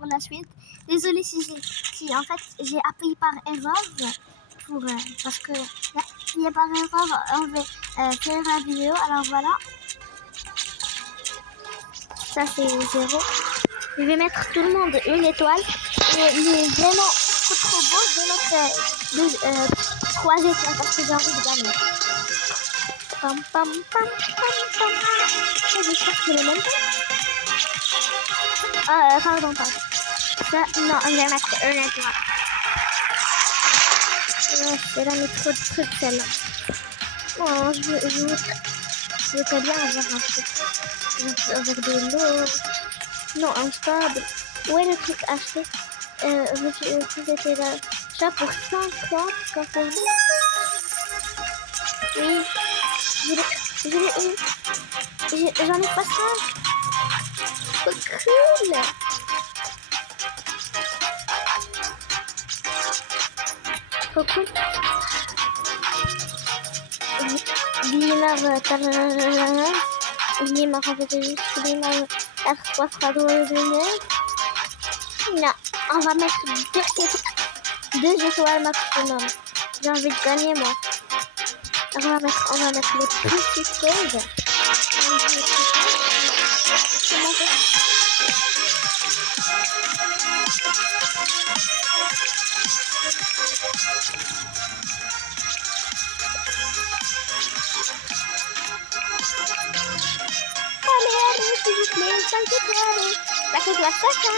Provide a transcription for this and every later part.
pour la suite. Désolée si en fait j'ai appuyé par erreur parce que il y a par erreur enlevé faire la vidéo. Alors voilà, ça c'est 0. Je vais mettre tout le monde une étoile. Mais vraiment trop beau. Je vais mettre 3 étoiles parce que j'ai envie de gagner. Pam pam pam pam pam. J'espère que c'est le même temps. Pardon. Ça, non, je vais mettre une étoile. Elle a mis trop de trucs celle-là. Oh, je veux bien avoir un truc. Avec de l'eau. Non, instable. Où est le truc acheté? C'était là. Ça pour 50 quand on dit. Oui. J'en ai pas 5. Trop cool. Trop cool. Glimmer, Glimmer, en fait, c'est juste Glimmer R3 sera drôle de neige. Non, on va mettre 2 étoiles maximum. J'ai envie de gagner, moi. On va mettre les petites choses. Allez, s'il vous plaît, 5 étoiles. Ça fait la façon.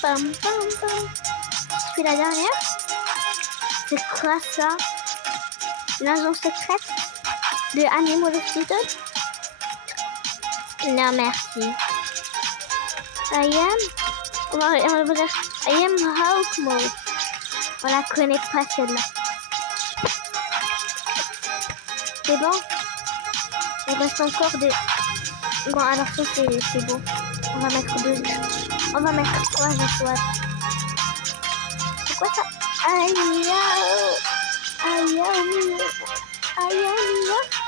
Pam, pam, pam. Puis la dernière. C'est quoi ça? L'agence secrète de Animal Hospital? Non, merci. On va dire I am Hulk Mode. On la connaît pas celle-là. C'est bon? Il reste encore des... Bon, alors ça c'est bon. On va mettre 2. On va mettre 3 étoiles. C'est quoi ça? Aïe,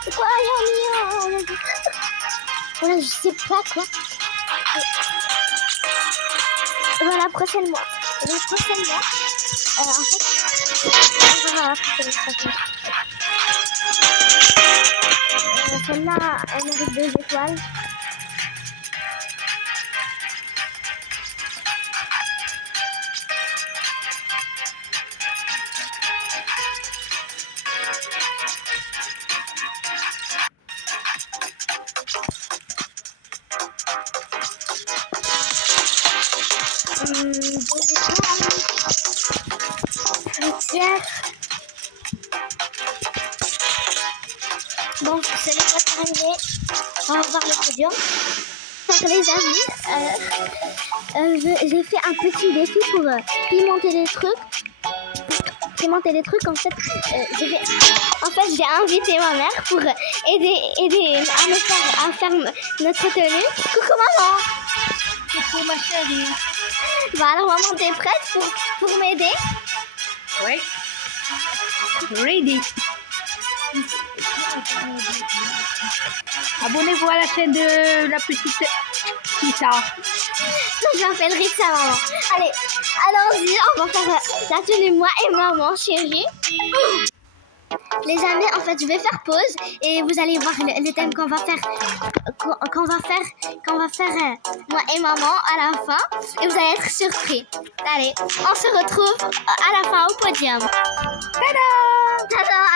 c'est quoi aïe? Voilà, je sais pas quoi. Voilà, prochaine mois. En fait, on va la prochaine. Celle-là, elle mérite 2 étoiles. Bon, c'est le temps d'arriver. On va voir le podium. Donc les amis, j'ai fait un petit défi pour pimenter les trucs. En fait, j'ai invité ma mère pour aider à faire notre tenue. Coucou maman. Coucou ma chérie. Bah alors maman, t'es prête pour m'aider? Oui. Ready. Abonnez-vous à la chaîne de la petite Tita. Je m'appelle Rita, maman. Allez, allons-y, on va faire la tenue moi et maman, chérie. Les amis, en fait, je vais faire pause et vous allez voir le thème qu'on va faire moi et maman à la fin et vous allez être surpris. Allez, on se retrouve à la fin au podium. Tada!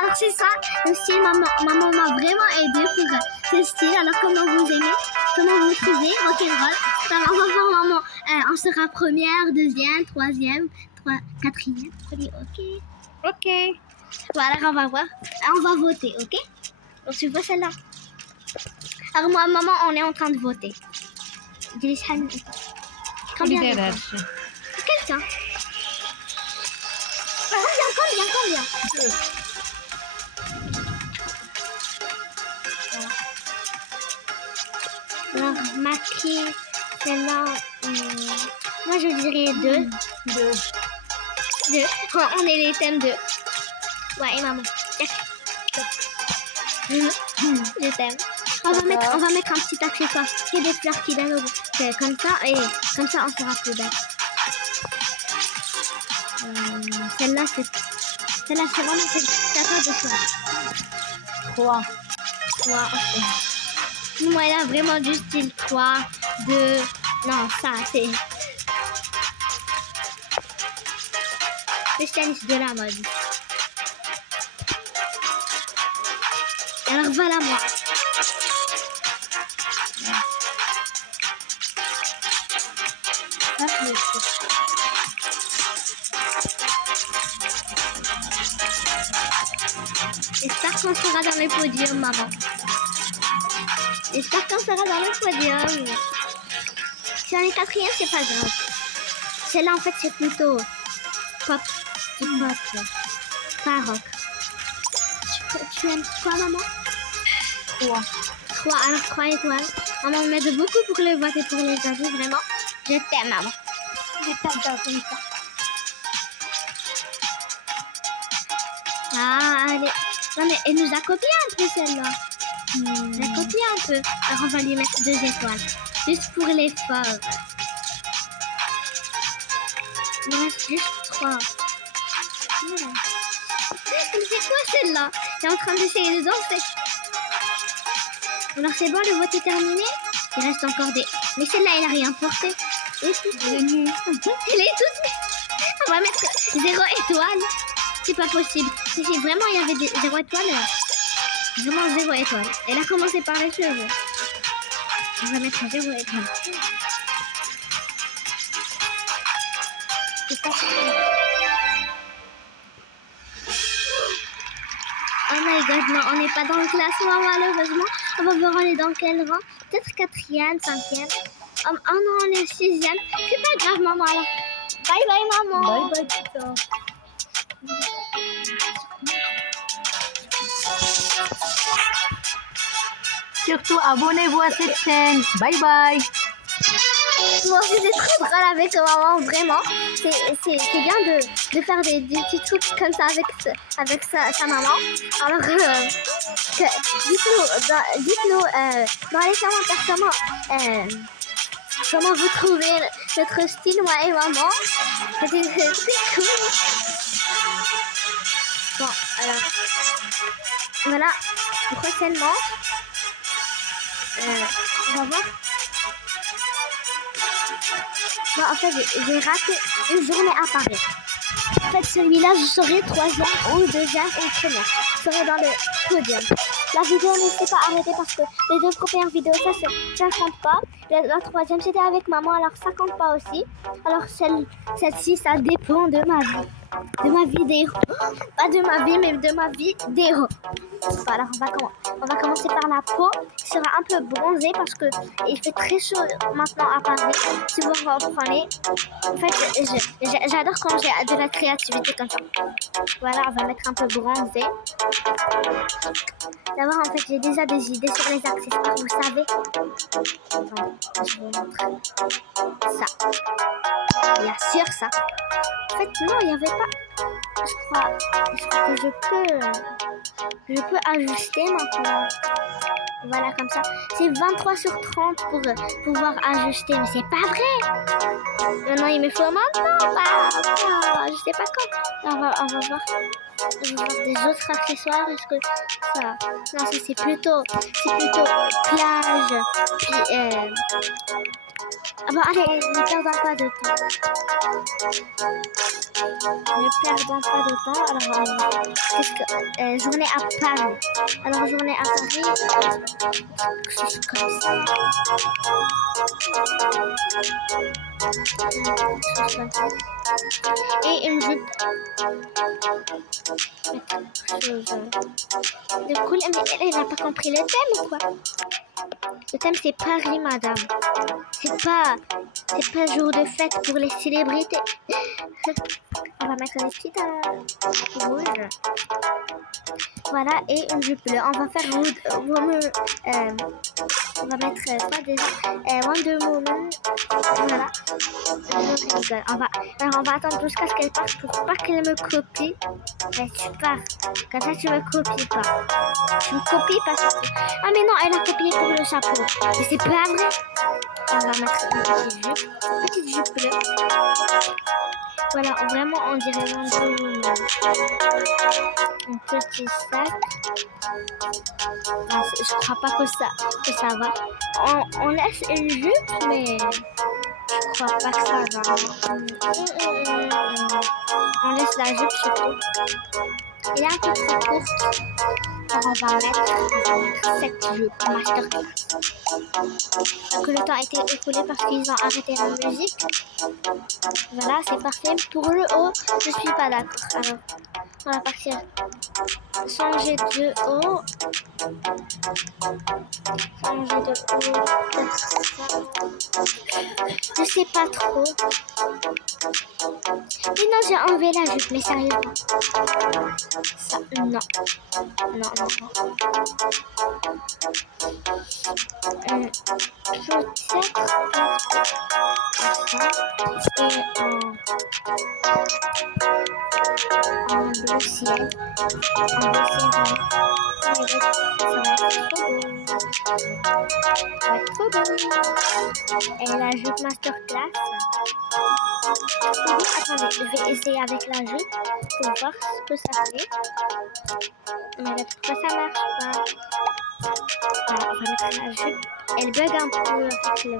Alors c'est ça, le style, maman m'a vraiment aidé pour ce style. Alors comment vous aimez, comment vous trouvez rock'n'roll? Alors on va voir maman, on sera première, deuxième, troisième, quatrième. Ok. Voilà, on va voir. On va voter, ok? Donc tu vois celle-là. Alors moi, maman, on est en train de voter. Combien? Quelqu'un? Combien? 2. Alors, Maki, celle-là, moi je dirais 2. 2. On est les thèmes 2. Ouais, et maman. Je t'aime. On va mettre un petit accessoire. Il y a des fleurs qui donnent au bout. C'est comme ça, et comme ça, on sera plus belle. Celle-là, c'est vraiment c'est pas de choix. 3. 3, ok. Moi, elle a vraiment du style 3, 2. Non, ça, c'est. Spécialiste de la mode. Alors voilà moi. J'espère qu'on sera dans le podium, maman. J'espère qu'on sera dans le podium. Si on est quatrième, c'est pas grave. Celle-là, en fait, c'est plutôt pop. Pas rock. Tu aimes quoi, maman? 3. 3, alors 3 étoiles. Maman m'aide beaucoup pour les votes et pour les avis, vraiment. Je t'aime, maman. Je t'adore comme ça. Ah, allez. Non, mais elle nous a copié un peu, celle-là. Elle a copié un peu. Alors, on va lui mettre 2 étoiles. Juste pour l'effort. Il nous reste juste 3. Voilà. C'est quoi, celle-là? Elle est en train d'essayer de danser. Alors, c'est bon, le vote est terminé. Il reste encore des... Mais celle-là, elle n'a rien porté. Elle est toute nulle. Elle est toute nulle. On va mettre 0 étoile. C'est pas possible. Si vraiment il y avait des 0 étoiles, vraiment 0 étoile. Elle a commencé par les cheveux. On va mettre 0 étoile. C'est pas oh my god, non, on n'est pas dans le classement malheureusement. On va voir on est dans quel rang. Peut-être 4e, 5e. Oh non, on est 6e. C'est pas grave, maman. Alors, bye bye, maman. Bye bye, putain. Surtout, abonnez-vous à cette chaîne. Bye bye. Bon, c'était très drôle avec maman, vraiment. C'est bien de faire des petits trucs comme ça avec sa maman. Alors, dites-nous dans les commentaires comment vous trouvez notre style, moi et maman. C'était très cool. Bon, alors, voilà, prochainement, on va voir. Bon, en fait, j'ai raté une journée à Paris. En fait, celui-là, je serai 3e ou 2e ou 1er. Je serai dans le podium. La vidéo ne s'est pas arrêtée parce que les 2 premières vidéos, ça compte pas. La 3e, c'était avec maman, alors ça compte pas aussi. Alors celle-ci, ça dépend de ma vie. De ma vie d'héros. Pas de ma vie, mais de ma vie d'héros. Voilà, on va commencer par la peau. Il sera un peu bronzé parce que il fait très chaud maintenant à Paris. Si vous reprenez. En fait, j'adore quand j'ai de la créativité comme ça. Voilà, on va mettre un peu bronzé. D'abord, en fait, j'ai déjà des idées sur les accessoires, vous savez. Attends, je vous montre. Ça. Bien sûr, ça. En fait, non, il n'y avait pas... Je crois que je peux ajuster maintenant. Voilà, comme ça. C'est 23 sur 30 pour pouvoir ajuster, mais c'est pas vrai. Maintenant, il me faut maintenant. Je sais pas quand. On va voir. Je vais voir des autres accessoires. Est-ce que ça... Non, ça c'est plutôt plage. Puis, ah bon, allez, ne perdons pas de temps. Alors, journée à Paris. Alors, journée à Paris, c'est comme ça. Et une jupe. De cool. Mais elle n'a pas compris le thème ou quoi? Le thème c'est Paris, madame. C'est pas jour de fête pour les célébrités. On va mettre des petites rouges. Voilà, et une jupe bleue. On va faire on va mettre quoi déjà? Wonder Woman. Voilà. Je rigole. Alors on va attendre jusqu'à ce qu'elle parte pour pas qu'elle me copie. Mais tu pars. Comme ça, tu me copies pas. Tu me copies pas surtout. Ah mais non, elle a copié pour le chapeau. Mais c'est pas vrai. On va mettre une petite jupe bleue. Voilà, vraiment on dirait Wonder Woman. Un petit sac. Ah, je crois pas que ça va. On laisse une jupe, mais je crois pas que ça va. On laisse la jupe surtout. Elle est un peu trop courte. Alors on va mettre cette jupe masterclass. Que le temps a été écoulé parce qu'ils ont arrêté la musique. Voilà, c'est parfait. Pour le haut, je suis pas d'accord. Alors, on va partir. Changer de haut. Changer de haut. Peut-être ça. Je sais pas trop. Mais non, j'ai enlevé la jupe, mais sérieusement. Ça, non. Non. En bleu ciel. Ça va être trop beau. Et la jupe masterclass. Attendez, je vais essayer avec la jupe pour voir ce que ça fait. Mais là, pourquoi ça marche pas? Voilà, on va mettre la jupe. Elle bug un peu avec le...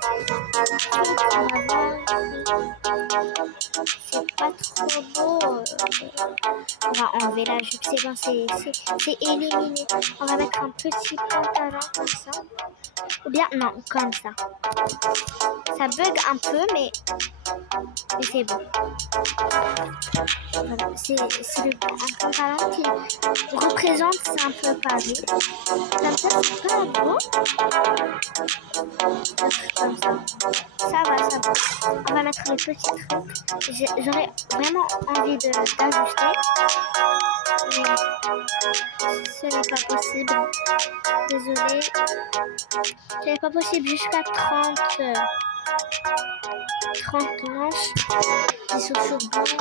C'est pas trop beau. On va enlever la jupe, c'est bon, c'est éliminé. On va mettre un petit pantalon comme ça. Ou bien, non, comme ça. Ça bug un peu, mais c'est bon. Voilà, c'est un pantalon qui représente, c'est un peu Paris. Comme ça, c'est pas beau. Comme ça. Ça va. On va mettre les petits trucs. J'aurais vraiment envie d'ajuster. Mais ce n'est pas possible. Désolée. Ce n'est pas possible jusqu'à 30 manches. Des chaussures blanches.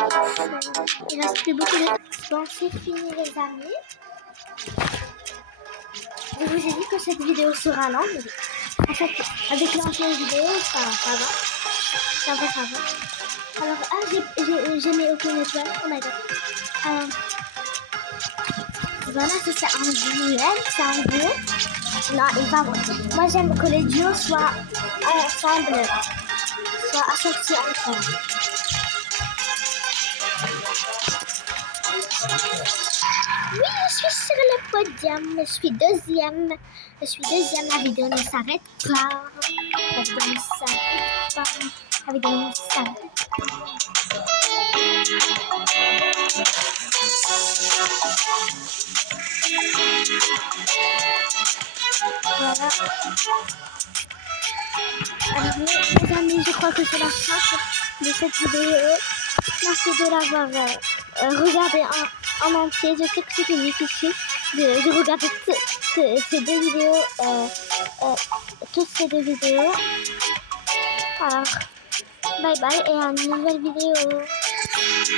Il reste plus beaucoup de temps. Bon, c'est fini les amis. Je vous ai dit que cette vidéo sera longue. En fait, avec l'ancienne vidéo, ça va. Alors, j'ai mis aucune étoile. Oh my god. Voilà, c'est un duel, c'est un duo. Non, il va. Moi, j'aime que les duos soient ensemble, soient associés ensemble. Oui, je suis sur le podium. Je suis deuxième. La vidéo ne s'arrête pas. La vidéo ne s'arrête pas. Voilà. Alors, les amis, je crois que c'est la fin de cette vidéo. Merci de l'avoir regardé en entier. Je sais que c'était difficile de regarder ces deux vidéos, toutes ces deux vidéos. Alors, bye bye et à une nouvelle vidéo.